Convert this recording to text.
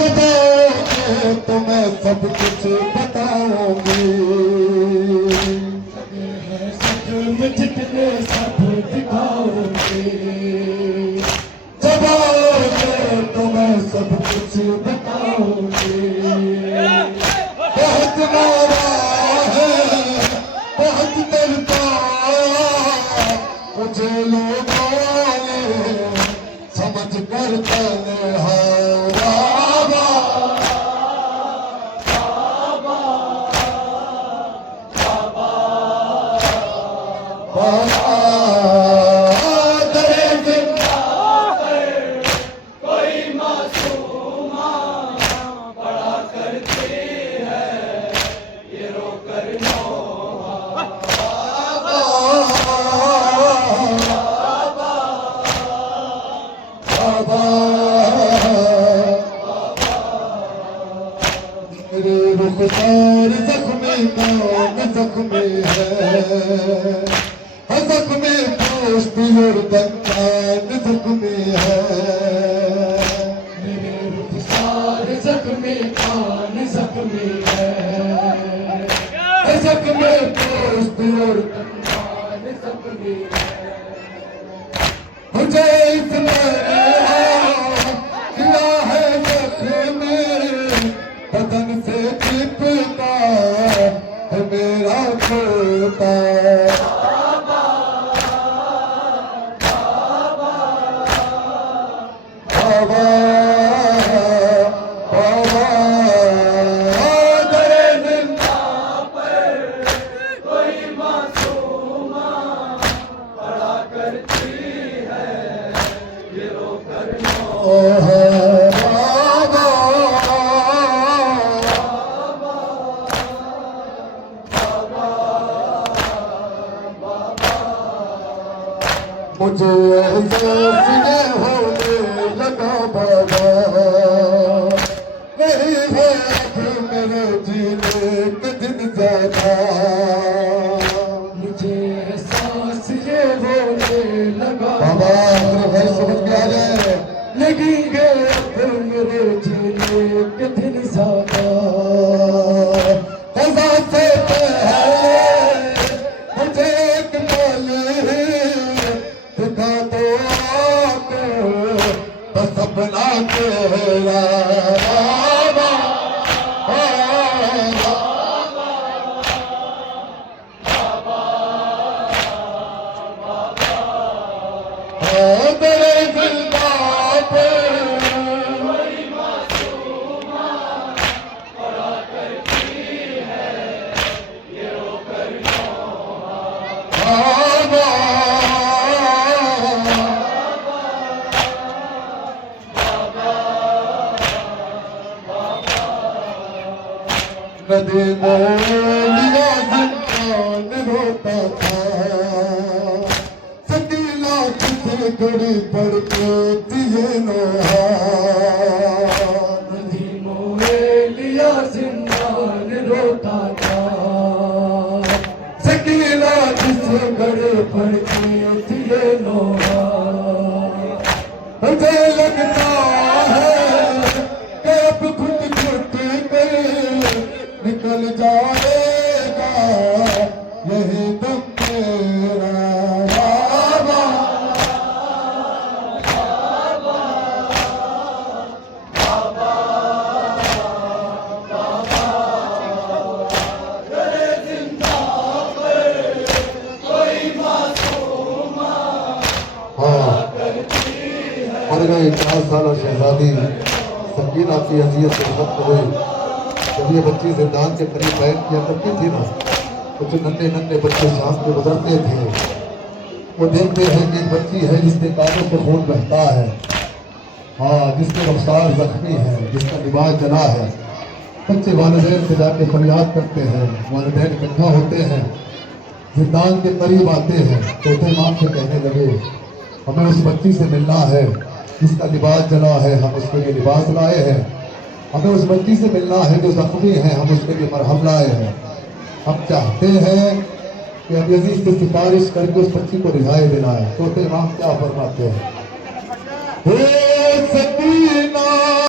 جب آؤگے تو میں سب کچھ بتاؤں گی، جتنے سب دکھاؤں گی، جب آؤگے تو میں سب کچھ بتاؤں گی۔ بہت مارا ہے بہت ڈرتا مجھے لوگوں نے سمجھ کر تنہا میرے رخسار زخمی کام زخمی ہے، زخمی پوشت اور دندان زخمی ہے، میرے رخسار زخمی کان زخمی ہے، زخمی پوشت اور کان زخمی ہے، مجھے اس نے کیا ہے زخمی بدن سے چپتا ہے میرا کھوتا، بابا بابا درے زندہ پر کوئی معصومہ پڑا کرتی ہے یہ رو کر مجھے احساس یہ ہونے لگا بابا نہیں ہے اب میرے جینے کے دن زیادہ، مجھے احساس یہ ہونے لگا بابا میرے بھائی سمجھ کے آ جائے، لگیں گے اب میرے جینے کے دن زیادہ، قضا سے پہلے مجھے ایک پل دکھا دو آکر بس اپنا چہرہ، بابا میرے زندہ پہ کوئی معصومہ پڑا کرتی ہے یہ رو کر بابا ندی لیا زندان روتا تھا، سکینہ کسی گھڑی پڑ کے دیے نوحا، ندی موئے لیا زندان روتا تھا، سکینہ جس گھڑے پڑ کے دیے نوحا، مجھے لگتا ہے کہ اب گھٹ گھٹ کر نکل جائے گا یہی دم میرا، بابا مر گئی 4 سالہ شہزادی سکینہ کی اذیت سے ختم ہوئی، جب یہ بچی زندان کے قریب بیٹھ کیا کرتی تھی نا، کچھ ننھے بچے شام کے گزرتے تھے، وہ دیکھتے ہیں کہ ایک بچی ہے جس کے کانوں سے خون بہتا ہے، ہاں جس کے رخسار زخمی ہے، جس کا لباس جلا ہے، بچے والدین سے جا کے فریاد کرتے ہیں، والدین اکٹھا ہوتے ہیں، زندان کے قریب آتے ہیں، چھوٹے ماں سے کہنے لگے ہمیں اس بچی سے ملنا ہے جس کا لباس جلا ہے، ہم اس کے لیے لباس لائے ہیں، ہمیں اس بچی سے ملنا ہے جو زخمی ہے، ہم اس کے لیے مرہم لائے ہیں، ہم چاہتے ہیں کہ اب یزید سے سفارش کر کے اس بچی کو رہائی دلائیں۔ چھوٹے امام کیا فرماتے ہیں؟